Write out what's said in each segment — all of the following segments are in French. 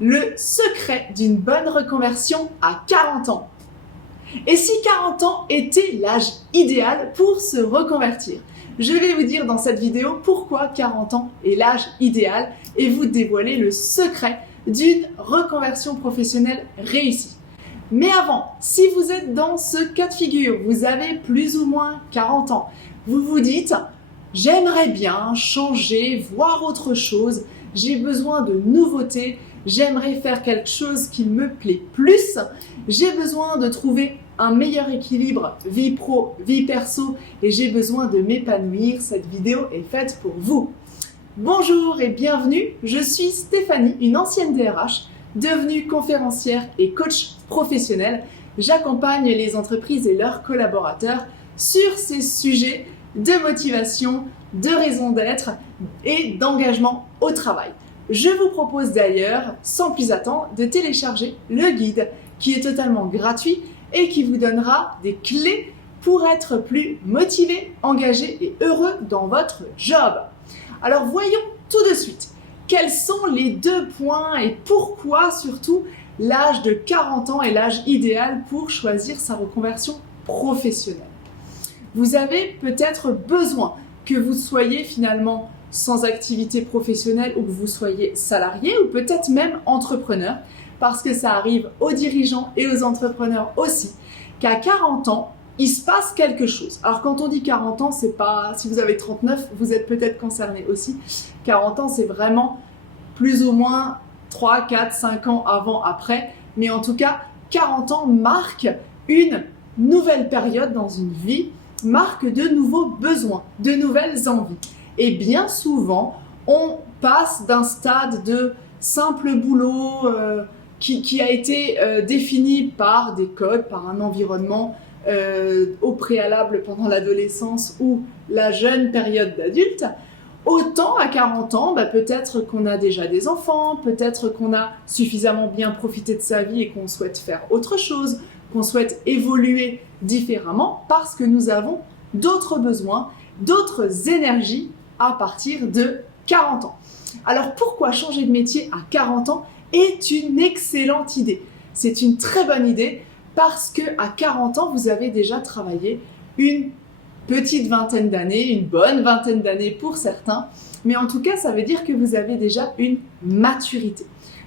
le secret d'une bonne reconversion à 40 ans. Et si 40 ans était l'âge idéal pour se reconvertir? Je vais vous dire dans cette vidéo pourquoi 40 ans est l'âge idéal et vous dévoiler le secret d'une reconversion professionnelle réussie. Mais avant, si vous êtes dans ce cas de figure, vous avez plus ou moins 40 ans, vous vous dites « j'aimerais bien changer, voir autre chose, j'ai besoin de nouveautés, j'aimerais faire quelque chose qui me plaît plus, j'ai besoin de trouver un meilleur équilibre vie pro, vie perso et j'ai besoin de m'épanouir. » Cette vidéo est faite pour vous. Bonjour et bienvenue, je suis Stéphanie, une ancienne DRH, devenue conférencière et coach professionnel. J'accompagne les entreprises et leurs collaborateurs sur ces sujets de motivation, de raison d'être et d'engagement au travail. Je vous propose d'ailleurs, sans plus attendre, de télécharger le guide qui est totalement gratuit et qui vous donnera des clés pour être plus motivé, engagé et heureux dans votre job. Alors voyons tout de suite quels sont les deux points et pourquoi surtout l'âge de 40 ans est l'âge idéal pour choisir sa reconversion professionnelle. Vous avez peut-être besoin que vous soyez finalement sans activité professionnelle ou que vous soyez salarié ou peut-être même entrepreneur, parce que ça arrive aux dirigeants et aux entrepreneurs aussi, qu'à 40 ans, il se passe quelque chose. Alors quand on dit 40 ans, c'est pas, si vous avez 39, vous êtes peut-être concerné aussi. 40 ans, c'est vraiment plus ou moins 3, 4, 5 ans avant, après. Mais en tout cas, 40 ans marque une nouvelle période dans une vie, marque de nouveaux besoins, de nouvelles envies. Et bien souvent, on passe d'un stade de simple boulot qui a été défini par des codes, par un environnement au préalable pendant l'adolescence ou la jeune période d'adulte. Autant à 40 ans, peut-être qu'on a déjà des enfants, peut-être qu'on a suffisamment bien profité de sa vie et qu'on souhaite faire autre chose, qu'on souhaite évoluer différemment parce que nous avons d'autres besoins, d'autres énergies à partir de 40 ans. Alors pourquoi changer de métier à 40 ans est une excellente idée? C'est une très bonne idée parce qu'à 40 ans, vous avez déjà travaillé une petite vingtaine d'années, une bonne vingtaine d'années pour certains, mais en tout cas, ça veut dire que vous avez déjà une maturité.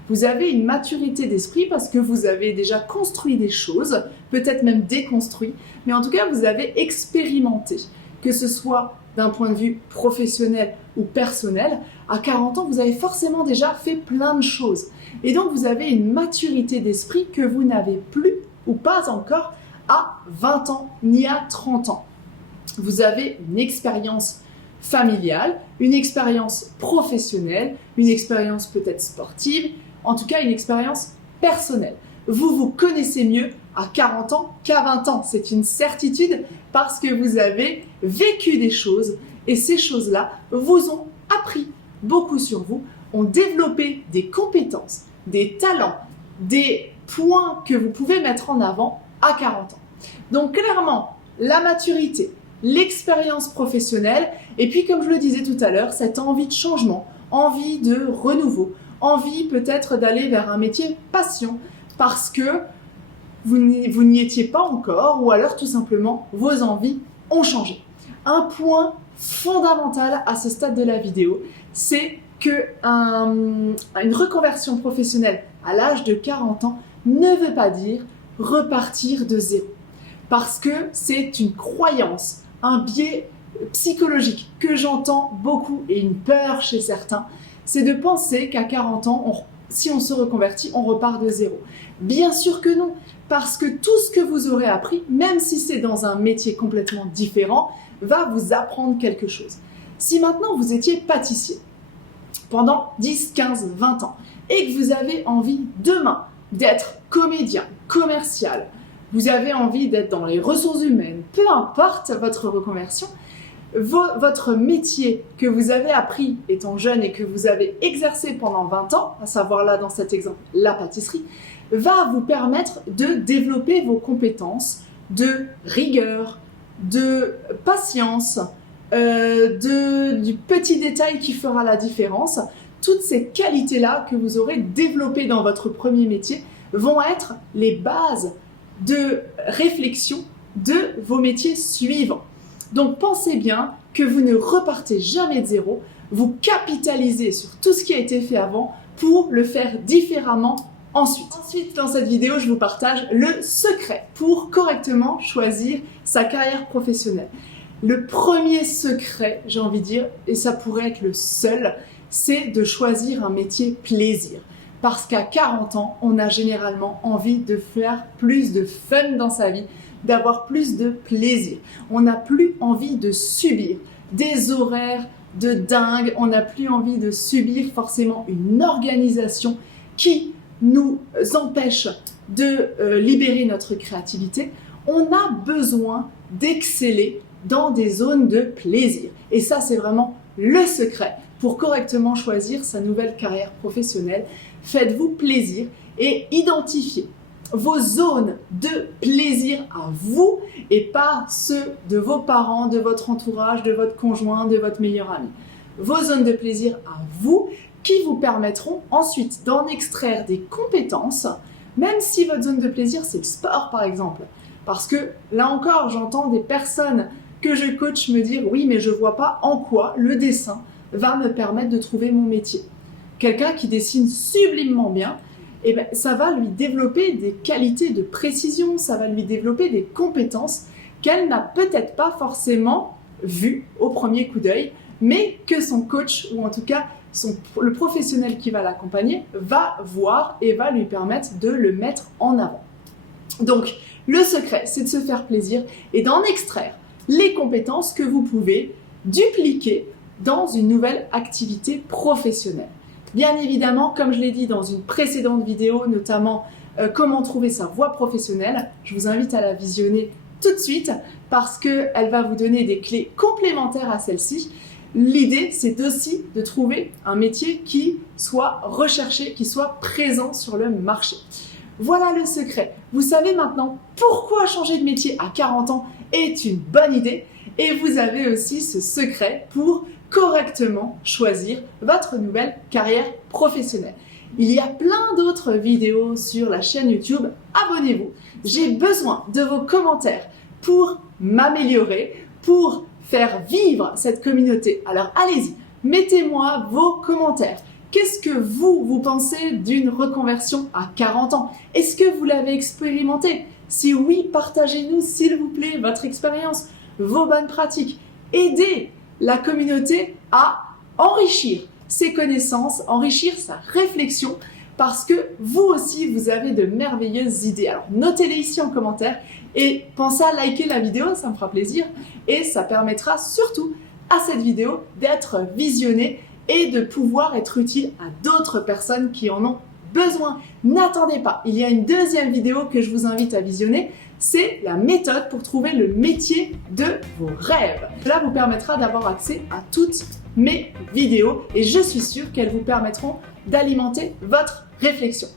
Vous avez une maturité d'esprit parce que vous avez déjà construit des choses, peut-être même déconstruit, mais en tout cas, vous avez expérimenté, que ce soit d'un point de vue professionnel ou personnel. À 40 ans, vous avez forcément déjà fait plein de choses. Et donc, vous avez une maturité d'esprit que vous n'avez plus ou pas encore à 20 ans ni à 30 ans. Vous avez une expérience familiale, une expérience professionnelle, une expérience peut-être sportive, en tout cas une expérience personnelle. Vous vous connaissez mieux à 40 ans qu'à 20 ans. C'est une certitude parce que vous avez vécu des choses et ces choses-là vous ont appris beaucoup sur vous, ont développé des compétences, des talents, des points que vous pouvez mettre en avant à 40 ans. Donc clairement, la maturité, l'expérience professionnelle et puis comme je le disais tout à l'heure, cette envie de changement, envie de renouveau, envie peut-être d'aller vers un métier passion parce que vous n'y étiez pas encore ou alors tout simplement vos envies ont changé. Un point fondamental à ce stade de la vidéo, c'est que une reconversion professionnelle à l'âge de 40 ans ne veut pas dire repartir de zéro. Parce que c'est une croyance, un biais psychologique que j'entends beaucoup et une peur chez certains, c'est de penser qu'à 40 ans, si on se reconvertit, on repart de zéro. Bien sûr que non, parce que tout ce que vous aurez appris, même si c'est dans un métier complètement différent, va vous apprendre quelque chose. Si maintenant vous étiez pâtissier pendant 10, 15, 20 ans et que vous avez envie demain d'être comédien, commercial, vous avez envie d'être dans les ressources humaines, peu importe votre reconversion, votre métier que vous avez appris étant jeune et que vous avez exercé pendant 20 ans, à savoir là dans cet exemple la pâtisserie, va vous permettre de développer vos compétences de rigueur, de patience, du petit détail qui fera la différence, toutes ces qualités-là que vous aurez développées dans votre premier métier vont être les bases de réflexion de vos métiers suivants. Donc pensez bien que vous ne repartez jamais de zéro, vous capitalisez sur tout ce qui a été fait avant pour le faire différemment ensuite. Ensuite, dans cette vidéo, je vous partage le secret pour correctement choisir sa carrière professionnelle. Le premier secret, j'ai envie de dire, et ça pourrait être le seul, c'est de choisir un métier plaisir. Parce qu'à 40 ans, on a généralement envie de faire plus de fun dans sa vie, d'avoir plus de plaisir. On n'a plus envie de subir des horaires de dingue, on n'a plus envie de subir forcément une organisation qui nous empêche de libérer notre créativité. On a besoin d'exceller dans des zones de plaisir. Et ça, c'est vraiment le secret pour correctement choisir sa nouvelle carrière professionnelle. Faites-vous plaisir et identifiez vos zones de plaisir à vous et pas ceux de vos parents, de votre entourage, de votre conjoint, de votre meilleur ami. Vos zones de plaisir à vous qui vous permettront ensuite d'en extraire des compétences, même si votre zone de plaisir c'est le sport par exemple. Parce que là encore, j'entends des personnes que je coach me dire « oui, mais je vois pas en quoi le dessin va me permettre de trouver mon métier ». Quelqu'un qui dessine sublimement bien, eh ben, ça va lui développer des qualités de précision, ça va lui développer des compétences qu'elle n'a peut-être pas forcément vues au premier coup d'œil, mais que son coach, ou en tout cas le professionnel qui va l'accompagner, va voir et va lui permettre de le mettre en avant. Donc, le secret, c'est de se faire plaisir et d'en extraire les compétences que vous pouvez dupliquer dans une nouvelle activité professionnelle. Bien évidemment, comme je l'ai dit dans une précédente vidéo, notamment comment trouver sa voie professionnelle, je vous invite à la visionner tout de suite parce qu'elle va vous donner des clés complémentaires à celle-ci. L'idée, c'est aussi de trouver un métier qui soit recherché, qui soit présent sur le marché. Voilà le secret. Vous savez maintenant pourquoi changer de métier à 40 ans est une bonne idée et vous avez aussi ce secret pour correctement choisir votre nouvelle carrière professionnelle. Il y a plein d'autres vidéos sur la chaîne YouTube. Abonnez-vous. J'ai besoin de vos commentaires pour m'améliorer, pour faire vivre cette communauté. Alors allez-y, mettez-moi vos commentaires. Qu'est-ce que vous pensez d'une reconversion à 40 ans? Est-ce que vous l'avez expérimenté? Si oui, partagez-nous s'il vous plaît votre expérience, vos bonnes pratiques. Aidez la communauté à enrichir ses connaissances, enrichir sa réflexion parce que vous aussi, vous avez de merveilleuses idées. Alors, notez-les ici en commentaire et pensez à liker la vidéo, ça me fera plaisir et ça permettra surtout à cette vidéo d'être visionnée et de pouvoir être utile à d'autres personnes qui en ont besoin. N'attendez pas, il y a une deuxième vidéo que je vous invite à visionner. C'est la méthode pour trouver le métier de vos rêves. Cela vous permettra d'avoir accès à toutes mes vidéos et je suis sûre qu'elles vous permettront d'alimenter votre réflexion.